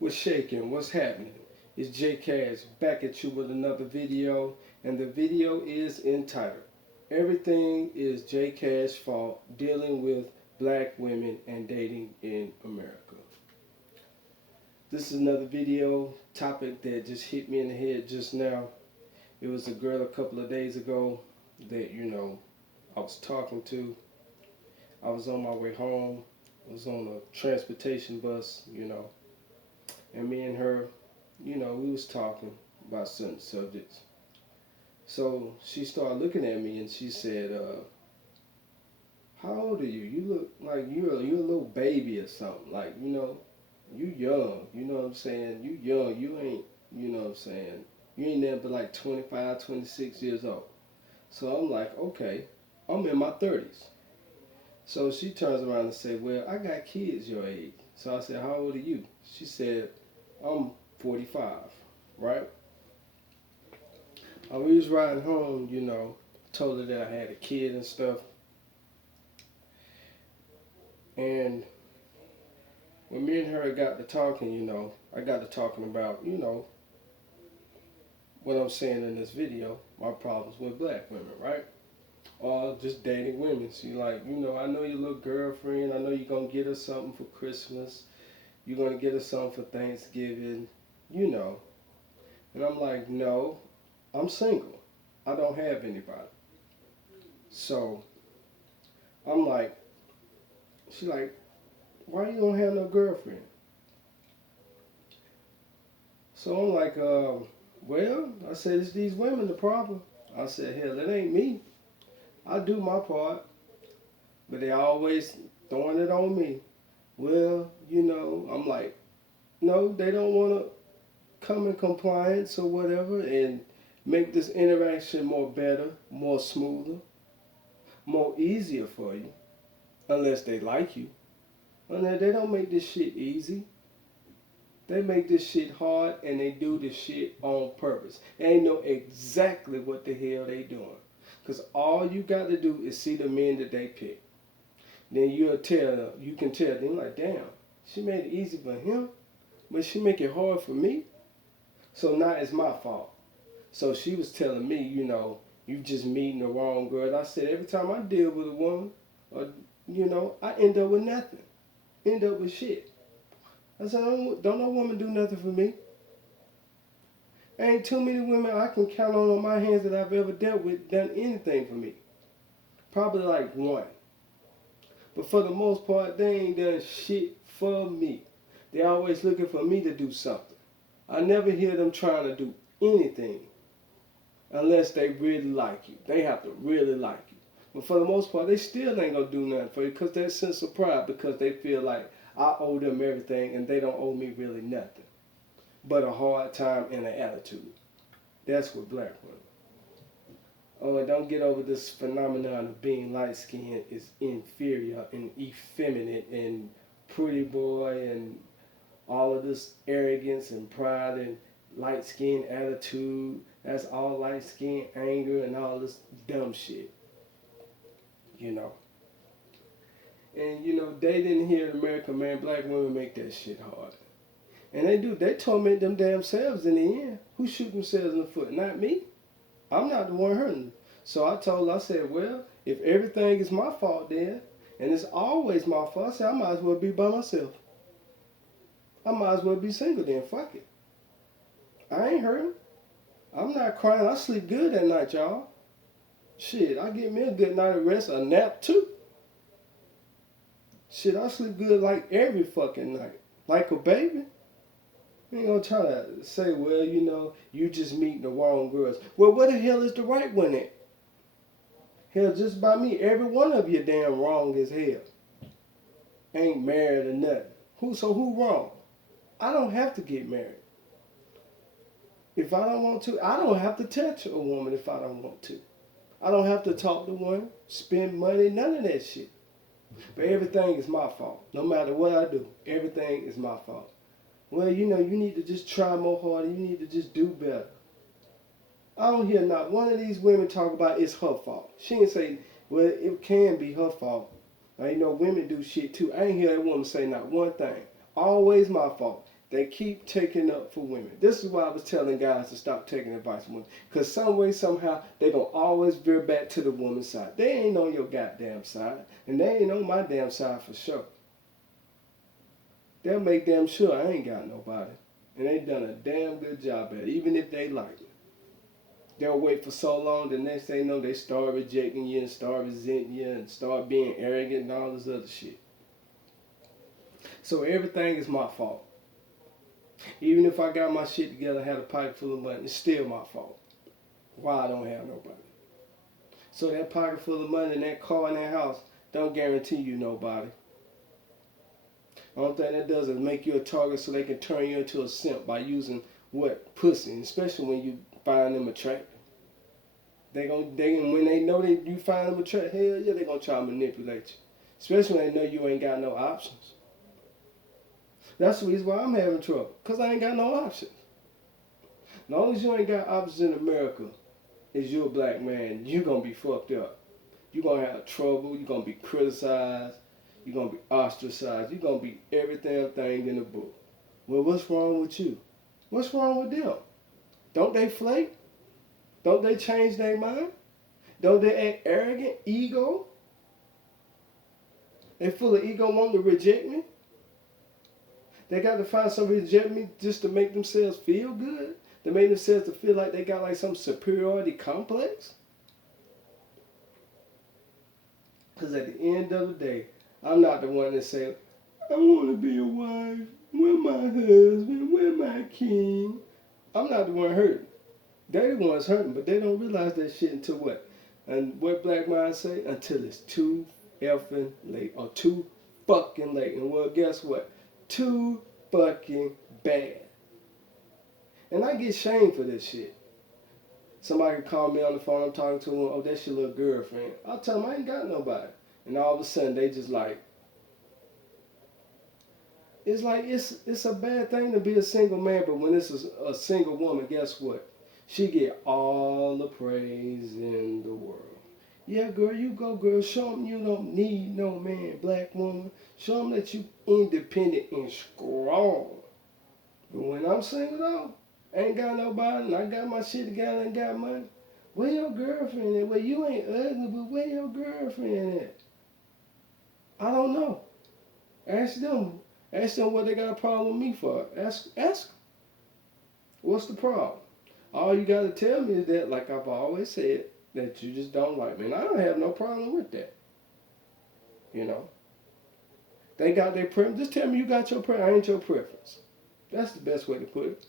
What's shaking? What's happening? It's J Cash back at you with another video, and the video is entitled Everything is J Cash's Fault Dealing with Black Women and Dating in America. This is another video topic that just hit me in the head just now. It was a girl a couple of days ago that, I was talking to. I was on my way home. I was on a transportation bus, and me and her, we was talking about certain subjects. So she started looking at me and she said, how old are you? You look like you're a little baby or something. Like, you young, you know what I'm saying? You young, you ain't, you know what I'm saying? You ain't never but like 25, 26 years old. So I'm like, okay, I'm in my 30s. So she turns around and said, well, I got kids your age. So I said, how old are you? She said, I'm 45, right? We was riding home, told her that I had a kid and stuff. And when me and her got to talking, I got to talking about, what I'm saying in this video, my problems with black women, right? Or just dating women. She like, I know your little girlfriend, I know you're going to get her something for Christmas. You're going to get her something for Thanksgiving, And I'm like, no, I'm single. I don't have anybody. So I'm like, she like, why you don't have no girlfriend? So I'm like, well, I said, it's these women the problem. I said, hell, it ain't me. I do my part, but they always throwing it on me. Well, I'm like, no, they don't want to come in compliance or whatever and make this interaction more better, more smoother, more easier for you, unless they like you. And they don't make this shit easy. They make this shit hard and they do this shit on purpose. They know exactly what the hell they doing. Because all you got to do is see the men that they pick. Then you can tell them like, damn, she made it easy for him, but she make it hard for me. So now it's my fault. So she was telling me, you just meeting the wrong girl. I said, every time I deal with a woman, I end up with nothing. End up with shit. I said, don't no woman do nothing for me. Ain't too many women I can count on my hands that I've ever dealt with done anything for me. Probably like one. But for the most part, they ain't done shit for me. They always looking for me to do something. I never hear them trying to do anything unless they really like you. They have to really like you. But for the most part, they still ain't gonna do nothing for you because that sense of pride, because they feel like I owe them everything and they don't owe me really nothing but a hard time and an attitude. That's what black women. Oh, and don't get over this phenomenon of being light-skinned is inferior and effeminate and pretty boy and all of this arrogance and pride and light-skinned attitude. That's all light-skinned anger and all this dumb shit. And dating here in America, man, black women make that shit hard. And they do. They torment them damn selves in the end. Who shoot themselves in the foot? Not me. I'm not the one hurting. So I said, well, if everything is my fault then, and it's always my fault, I said, I might as well be by myself. I might as well be single then. Fuck it. I ain't hurting. I'm not crying. I sleep good at night, y'all. Shit, I get me a good night of rest, a nap too. Shit, I sleep good like every fucking night. Like a baby. You ain't gonna try to say, well, you just meeting the wrong girls. Well, where the hell is the right one at? Hell, just by me, every one of you damn wrong as hell. Ain't married or nothing. So who wrong? I don't have to get married. If I don't want to, I don't have to touch a woman if I don't want to. I don't have to talk to one, spend money, none of that shit. But everything is my fault. No matter what I do, everything is my fault. Well, you need to just try more harder. You need to just do better. I don't hear not one of these women talk about it's her fault. She ain't say, well, it can be her fault. Now, women do shit too. I ain't hear that woman say not one thing. Always my fault. They keep taking up for women. This is why I was telling guys to stop taking advice from women. Because some way, somehow, they're going to always veer back to the woman's side. They ain't on your goddamn side. And they ain't on my damn side for sure. They'll make damn sure I ain't got nobody. And they done a damn good job at it, even if they like it. They'll wait for so long, the next thing you know, they start rejecting you and start resenting you and start being arrogant and all this other shit. So everything is my fault. Even if I got my shit together and had a pocket full of money, it's still my fault. Why I don't have nobody. So that pocket full of money and that car and that house don't guarantee you nobody. The only thing that does is make you a target so they can turn you into a simp by using what? Pussy, especially when you find them attractive. When they know that you find them attractive, hell yeah, they gonna try to manipulate you. Especially when they know you ain't got no options. That's the reason why I'm having trouble. Because I ain't got no options. As long as you ain't got options in America, is you a black man, you going to be fucked up. You're going to have trouble. You're going to be criticized. You're going to be ostracized. You're going to be everything in the book. Well, what's wrong with you? What's wrong with them? Don't they flake? Don't they change their mind? Don't they act arrogant, ego? They full of ego, wanting to reject me? They got to find somebody to reject me just to make themselves feel good? To make themselves to feel like they got like some superiority complex? Because at the end of the day, I'm not the one that say, I want to be a wife. Where my husband? Where my king? I'm not the one hurting. They're the ones hurting, but they don't realize that shit until what? And what black minds say? Until it's too effing late. Or too fucking late. And well, guess what? Too fucking bad. And I get shamed for this shit. Somebody can call me on the phone, I'm talking to them, oh, that's your little girlfriend. I'll tell them I ain't got nobody. And all of a sudden they just like, it's a bad thing to be a single man, but when it's a single woman, guess what? She get all the praise in the world. Yeah, girl, you go, girl. Show them you don't need no man, black woman. Show them that you independent and strong. But when I'm single though, ain't got nobody, and I got my shit together and got money, where your girlfriend at? Well, you ain't ugly, but where your girlfriend at? I don't know. Ask them. Ask them what they got a problem with me for. Ask them. What's the problem? All you got to tell me is that, like I've always said, that you just don't like me. And I don't have no problem with that. You know? They got their preference. Just tell me you got your preference. I ain't your preference. That's the best way to put it.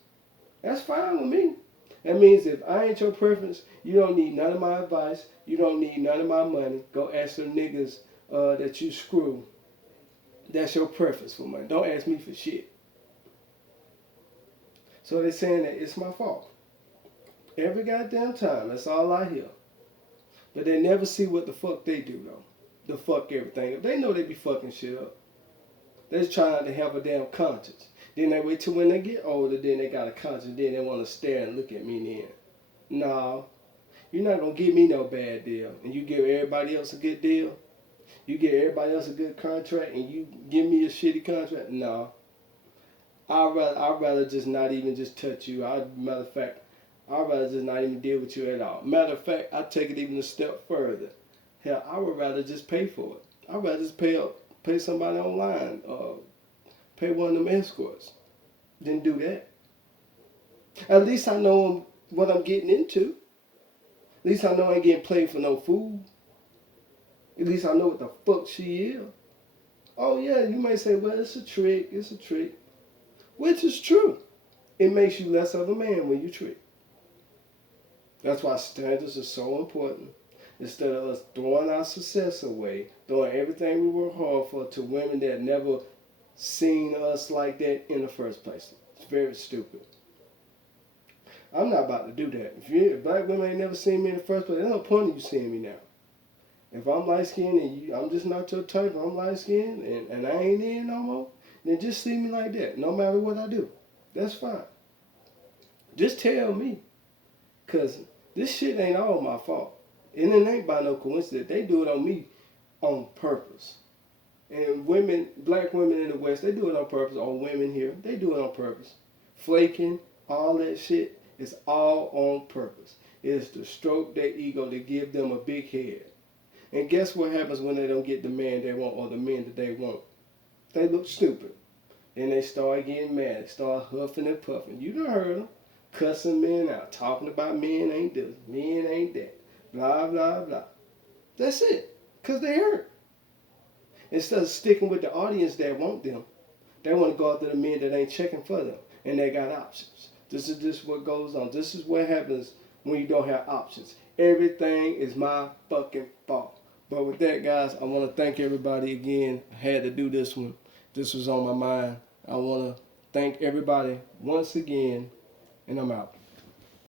That's fine with me. That means if I ain't your preference, you don't need none of my advice. You don't need none of my money. Go ask them niggas that you screw. That's your preference for money. Don't ask me for shit. So they're saying that it's my fault. Every goddamn time. That's all I hear. But they never see what the fuck they do, though. The fuck everything up. They know they be fucking shit up. They're just trying to have a damn conscience. Then they wait till when they get older, then they got a conscience. Then they want to stare and look at me then. No. You're not going to give me no bad deal. And you give everybody else a good deal? You give everybody else a good contract and you give me a shitty contract? No. I'd rather just not even just touch you. Matter of fact, I'd rather just not even deal with you at all. Matter of fact, I take it even a step further. Hell, I would rather just pay for it. I'd rather just pay somebody online, pay one of them escorts, than do that. At least I know what I'm getting into. At least I know I ain't getting played for no food. At least I know what the fuck she is. Oh yeah, you may say, well, it's a trick, Which is true. It makes you less of a man when you trick. That's why standards are so important. Instead of us throwing our success away, throwing everything we work hard for to women that never seen us like that in the first place. It's very stupid. I'm not about to do that. If black women ain't never seen me in the first place, there's no point in you seeing me now. If I'm light skinned and I'm just not your type, I'm light skinned and I ain't in no more, then just see me like that, no matter what I do. That's fine. Just tell me. Because this shit ain't all my fault. And it ain't by no coincidence. They do it on me on purpose. And women, black women in the West, they do it on purpose. Or women here, they do it on purpose. Flaking, all that shit is all on purpose. It's to stroke their ego, to give them a big head. And guess what happens when they don't get the man they want or the men that they want? They look stupid. And they start getting mad. They start huffing and puffing. You done heard them. Cussing men out. Talking about men ain't this. Men ain't that. Blah, blah, blah. That's it. Because they hurt. Instead of sticking with the audience that want them, they want to go after the men that ain't checking for them. And they got options. This is just what goes on. This is what happens when you don't have options. Everything is my fucking fault. But with that, guys, I want to thank everybody again. I had to do this one. This was on my mind. I want to thank everybody once again, and I'm out.